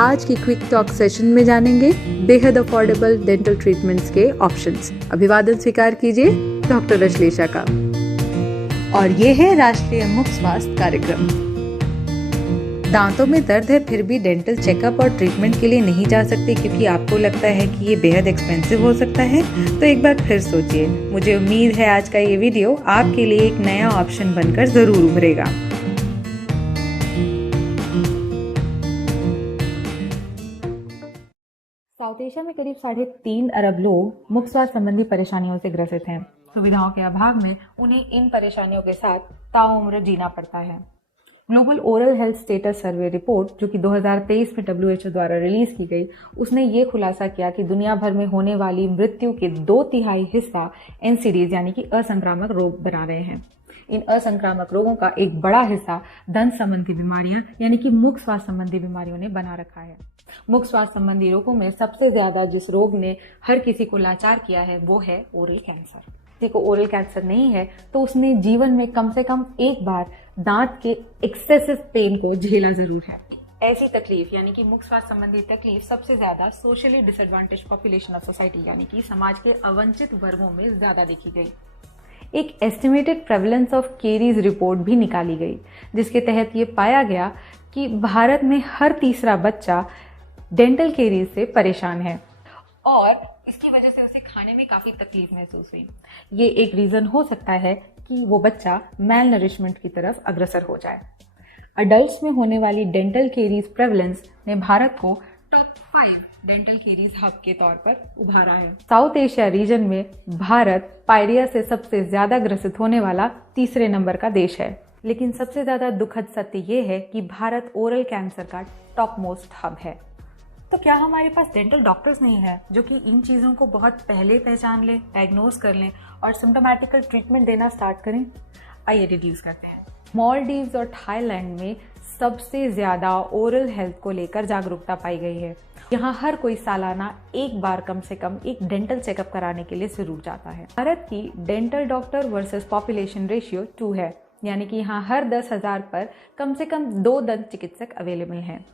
आज की quick talk session में जानेंगे बेहद अफोर्डेबल डेंटल ट्रीटमेंट्स के ऑप्शंस। अभिवादन स्वीकार कीजिए डॉक्टर अश्लेषा का। और ये है राष्ट्रीय मुख स्वास्थ्य कार्यक्रम। दांतों में दर्द है फिर भी डेंटल चेकअप और ट्रीटमेंट के लिए नहीं जा सकते क्योंकि आपको लगता है कि ये बेहद एक्सपेंसिव हो सकता है, तो एक बार फिर सोचिए। मुझे उम्मीद है आज का ये वीडियो आपके लिए एक नया ऑप्शन बनकर जरूर उभरेगा। साउथ एशिया में करीब 3.5 अरब लोग मुख स्वास्थ्य संबंधी परेशानियों से ग्रसित हैं। सुविधाओं के अभाव में उन्हें इन परेशानियों के साथ ताउम्र जीना पड़ता है। Global oral health status survey report, जो कि 2023 में WHO द्वारा रिलीज की गई, उसने ये खुलासा किया कि दुनिया भर में होने वाली मृत्यु के 2/3 हिस्सा NCDs यानी कि असंक्रामक रोग बना रहे हैं। इन असंक्रामक रोगों का एक बड़ा हिस्सा दंत संबंधी बीमारियां यानी कि मुख स्वास्थ्य संबंधी बीमारियों ने बना रखा है। मुख स्वास्थ्य संबंधी रोगों में सबसे ज्यादा जिस रोग ने हर किसी को लाचार किया है वो है ओरल कैंसर। किसी को ओरल कैंसर नहीं है तो उसने जीवन में कम से कम एक बार दांत के एक्सेसिव पेन को झेला जरूर है। ऐसी तकलीफ यानी कि मुख स्वास्थ्य संबंधी तकलीफ सबसे ज्यादा socially disadvantage population of society यानी कि समाज के अवंचित वर्गों में ज्यादा देखी गई। एक estimated prevalence of caries report भी निकाली गई, जिसके तहत ये पाया गया कि भारत में हर तीसरा बच्चा डेंटल केरीज से परेशान है और इसकी वजह से उसे खाने में काफी तकलीफ महसूस हुई। ये एक रीजन हो सकता है कि वो बच्चा मैल नरिशमेंट की तरफ अग्रसर हो जाए। अडल्ट्स में होने वाली डेंटल केरीज प्रेवलेंस ने भारत को टॉप 5 डेंटल केरीज हब के तौर पर उभारा है। साउथ एशिया रीजन में भारत पायरिया से सबसे ज्यादा ग्रसित होने वाला तीसरे नंबर का देश है। लेकिन सबसे ज्यादा दुखद सत्य ये है कि भारत ओरल कैंसर का टॉप मोस्ट हब है। तो क्या हमारे पास डेंटल डॉक्टर्स नहीं है जो कि इन चीजों को बहुत पहले पहचान ले, डायग्नोज कर लें और सिम्टोमेटिकल ट्रीटमेंट देना स्टार्ट करें? आइए डिड्यूस करते हैं। मालदीव्स और थाईलैंड में सबसे ज्यादा ओरल हेल्थ को लेकर जागरूकता पाई गई है। यहाँ हर कोई सालाना एक बार कम से कम एक डेंटल चेकअप कराने के लिए जरूर जाता है। भारत की dental doctor versus population ratio 2 है, यानी कि यहाँ हर 10,000 पर कम से कम 2 दंत चिकित्सक अवेलेबल हैं।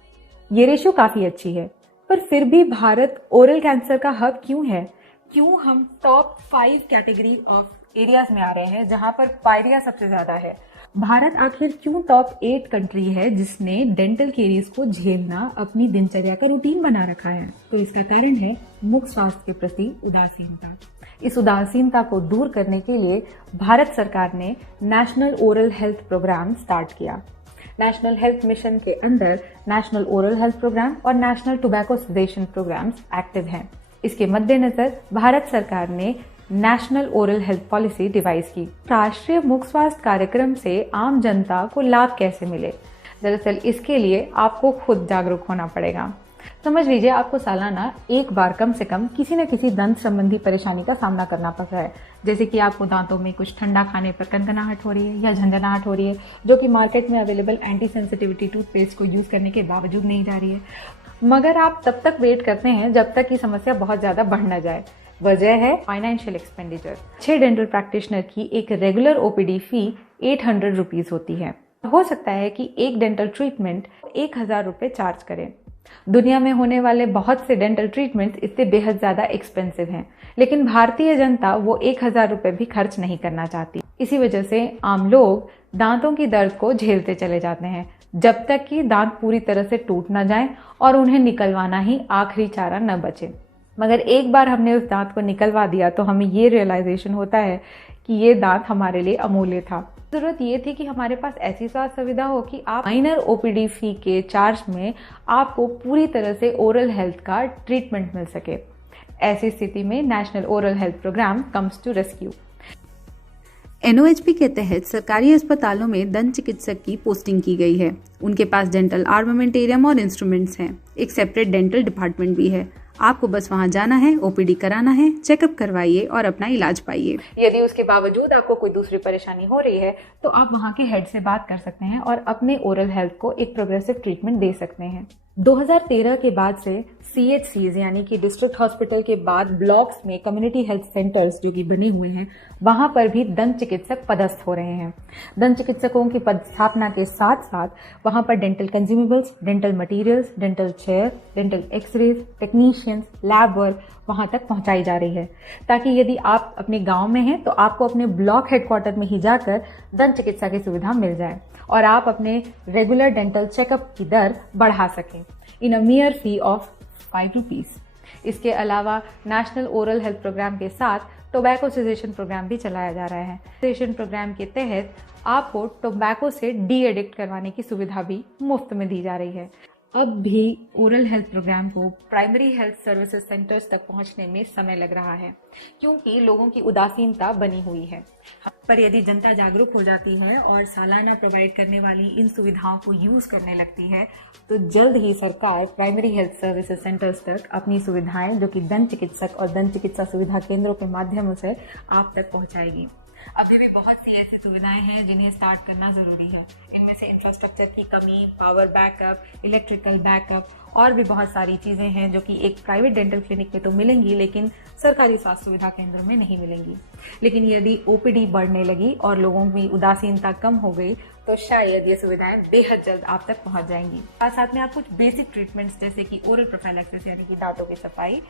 ये रेशियो काफी अच्छी है, पर फिर भी भारत ओरल कैंसर का हब क्यों है? क्यों हम टॉप 5 कैटेगरी ऑफ एरियाज में आ रहे हैं जहां पर पायरिया सबसे ज्यादा है? भारत आखिर क्यों टॉप 8 कंट्री है जिसने डेंटल केरीज को झेलना अपनी दिनचर्या का रूटीन बना रखा है? तो इसका कारण है मुख स्वास्थ्य के प्रति उदासीनता। इस उदासीनता को दूर करने के लिए भारत सरकार ने national oral health programme start किया। नेशनल हेल्थ मिशन के अंदर नेशनल ओरल हेल्थ प्रोग्राम और national tobacco sedation programmes active हैं। इसके मद्देनजर भारत सरकार ने national oral health policy devise की। राष्ट्रीय मुख स्वास्थ्य कार्यक्रम से आम जनता को लाभ कैसे मिले? दरअसल इसके लिए आपको खुद जागरूक होना पड़ेगा। समझ लीजिए आपको सालाना एक बार कम से कम किसी न किसी दंत संबंधी परेशानी का सामना करना पड़ रहा है, जैसे कि आपको दांतों में कुछ ठंडा खाने पर कनकनाहट हो रही है या झंझनाहट हो रही है, जो कि मार्केट में अवेलेबल एंटी सेंसिटिविटी टूथपेस्ट को यूज करने के बावजूद नहीं जा रही है। मगर आप तब तक वेट करते हैं जब तक कि समस्या बहुत ज्यादा बढ़ न जाए। वजह है फाइनेंशियल एक्सपेंडिचर। 6 डेंटल प्रैक्टिशनर की एक रेगुलर OPD फी 800 रुपीज होती है। हो सकता है कि एक डेंटल ट्रीटमेंट 1000 रुपए चार्ज करें। दुनिया में होने वाले बहुत से डेंटल ट्रीटमेंट्स इससे बेहद ज्यादा एक्सपेंसिव हैं, लेकिन भारतीय जनता वो 1000 रुपए भी खर्च नहीं करना चाहती। इसी वजह से आम लोग दांतों की दर्द को झेलते चले जाते हैं जब तक कि दांत पूरी तरह से टूट न जाए और उन्हें निकलवाना ही आखिरी चारा न बचे। मगर एक बार हमने उस दांत को निकलवा दिया तो हमें ये रियलाइजेशन होता है कि ये दांत हमारे लिए अमूल्य था। जरूरत ये थी कि हमारे पास ऐसी स्वास्थ्य सुविधा हो कि आप माइनर OPD फी के चार्ज में आपको पूरी तरह से ओरल हेल्थ का ट्रीटमेंट मिल सके। ऐसी स्थिति में national oral health programme comes to rescue. NOHP के तहत सरकारी अस्पतालों में दंत चिकित्सक की पोस्टिंग की गई है। उनके पास डेंटल आर्मामेंटेरियम और इंस्ट्रूमेंट्स हैं। एक सेपरेट डेंटल डिपार्टमेंट भी है। आपको बस वहां जाना है, OPD कराना है, चेकअप करवाइए और अपना इलाज पाइए। यदि उसके बावजूद आपको कोई दूसरी परेशानी हो रही है तो आप वहां के हेड से बात कर सकते हैं और अपने ओरल हेल्थ को एक प्रोग्रेसिव ट्रीटमेंट दे सकते हैं। 2013 के बाद से CHCs यानी कि डिस्ट्रिक्ट हॉस्पिटल के बाद ब्लॉक्स में कम्युनिटी हेल्थ सेंटर्स जो कि बने हुए हैं, वहां पर भी दंत चिकित्सक पदस्थ हो रहे हैं। दंत चिकित्सकों की पदस्थापना के साथ साथ वहां पर dental consumables, dental materials, dental chair, dental x-rays, technicians, lab work वहां तक पहुंचाई जा रही है, ताकि यदि आप अपने गांव में हैं तो आपको अपने ब्लॉक हेडक्वार्टर में ही जाकर दंत चिकित्सा की सुविधा मिल जाए और आप अपने रेगुलर डेंटल चेकअप की दर बढ़ा सकें इन अ मियर फी ऑफ 5 रुपीज। इसके अलावा नेशनल ओरल हेल्थ प्रोग्राम के साथ टोबैको सेसेशन प्रोग्राम भी चलाया जा रहा है। सेसेशन प्रोग्राम के तहत आपको टोबैको से डी एडिक्ट करवाने की सुविधा भी मुफ्त में दी जा रही है। अब भी ओरल हेल्थ प्रोग्राम को प्राइमरी हेल्थ सर्विसेज सेंटर्स तक पहुंचने में समय लग रहा है, क्योंकि लोगों की उदासीनता बनी हुई है। पर यदि जनता जागरूक हो जाती है और सालाना प्रोवाइड करने वाली इन सुविधाओं को यूज करने लगती है, तो जल्द ही सरकार प्राइमरी हेल्थ सर्विसेज सेंटर्स तक अपनी सुविधाएं, जो कि दंत चिकित्सक और दंत चिकित्सा सुविधा केंद्रों के माध्यम से आप तक पहुंचाएगी। अभी भी बहुत सी ऐसी सुविधाएं हैं जिन्हें स्टार्ट करना जरूरी है। इनमें से इंफ्रास्ट्रक्चर की कमी, पावर बैकअप, इलेक्ट्रिकल बैकअप और भी बहुत सारी चीजें हैं जो कि एक प्राइवेट डेंटल क्लिनिक में तो मिलेंगी, लेकिन सरकारी स्वास्थ्य सुविधा केंद्र में नहीं मिलेंगी। लेकिन यदि OPD बढ़ने लगी और लोगों की उदासीनता कम हो गई, तो शायद ये सुविधाएं बेहद जल्द आप तक पहुंच जाएंगी। साथ में आप कुछ बेसिक ट्रीटमेंट्स जैसे कि ओरल प्रोफाइलैक्सिस यानी कि दांतों की सफाई,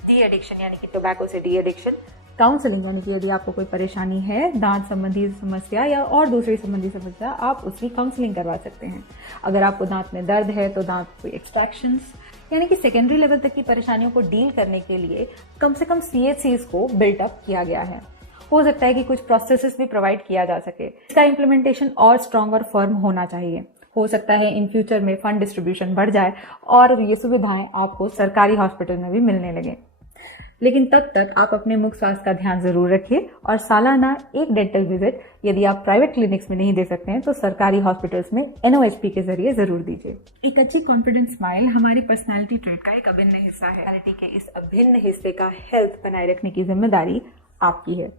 डी एडिक्शन यानी कि टोबैको से डी एडिक्शन, काउंसलिंग यानी कि यदि आपको कोई परेशानी है, दांत संबंधी समस्या या और दूसरी संबंधी समस्या, आप उसकी काउंसलिंग करवा सकते हैं। अगर आपको दांत में दर्द है तो दांत कोई एक्सट्रैक्शंस यानी कि सेकेंडरी लेवल तक की परेशानियों को डील करने के लिए कम से कम CHCs को बिल्टअप किया गया है। हो सकता है कि कुछ प्रोसेसेस भी प्रोवाइड किया जा सके। इसका इम्प्लीमेंटेशन और स्ट्रॉन्ग और फर्म होना चाहिए। हो सकता है इन फ्यूचर में फंड डिस्ट्रीब्यूशन बढ़ जाए और ये सुविधाएं आपको सरकारी हॉस्पिटल में भी मिलने लगे। लेकिन तब तक आप अपने मुख स्वास्थ्य का ध्यान जरूर रखिए और सालाना एक डेंटल विजिट यदि आप प्राइवेट क्लिनिक्स में नहीं दे सकते हैं तो सरकारी हॉस्पिटल्स में NOHP के जरिए जरूर दीजिए। एक अच्छी कॉन्फिडेंट स्माइल हमारी पर्सनालिटी ट्रेट का एक अभिन्न हिस्सा है। पर्सनालिटी के इस अभिन्न हिस्से का हेल्थ बनाए रखने की जिम्मेदारी आपकी है।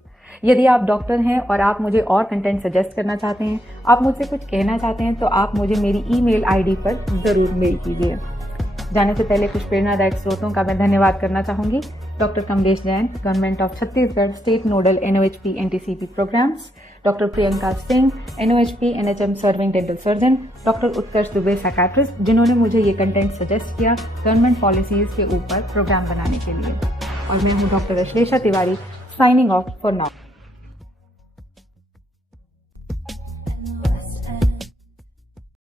यदि आप डॉक्टर हैं और आप मुझे और कंटेंट सजेस्ट करना चाहते हैं, आप मुझसे कुछ कहना चाहते हैं, तो आप मुझे मेरी ईमेल ID पर जरूर मेल कीजिए। जाने से पहले कुछ प्रेरणादायक स्रोतों का मैं धन्यवाद करना चाहूंगी। Doctor Kamlesh Jain, government of Chhattisgarh, state nodal NOHP NTCP programmes, doctor Priyanka Singh, NOHP NHM serving dental surgeon, doctor Utkarsh Dubey psychiatrist, जिन्होंने मुझे ये कंटेंट सजेस्ट किया गवर्नमेंट पॉलिसीज के ऊपर प्रोग्राम बनाने के लिए। और मैं हूँ doctor Ashlesha Tiwari, signing off for now.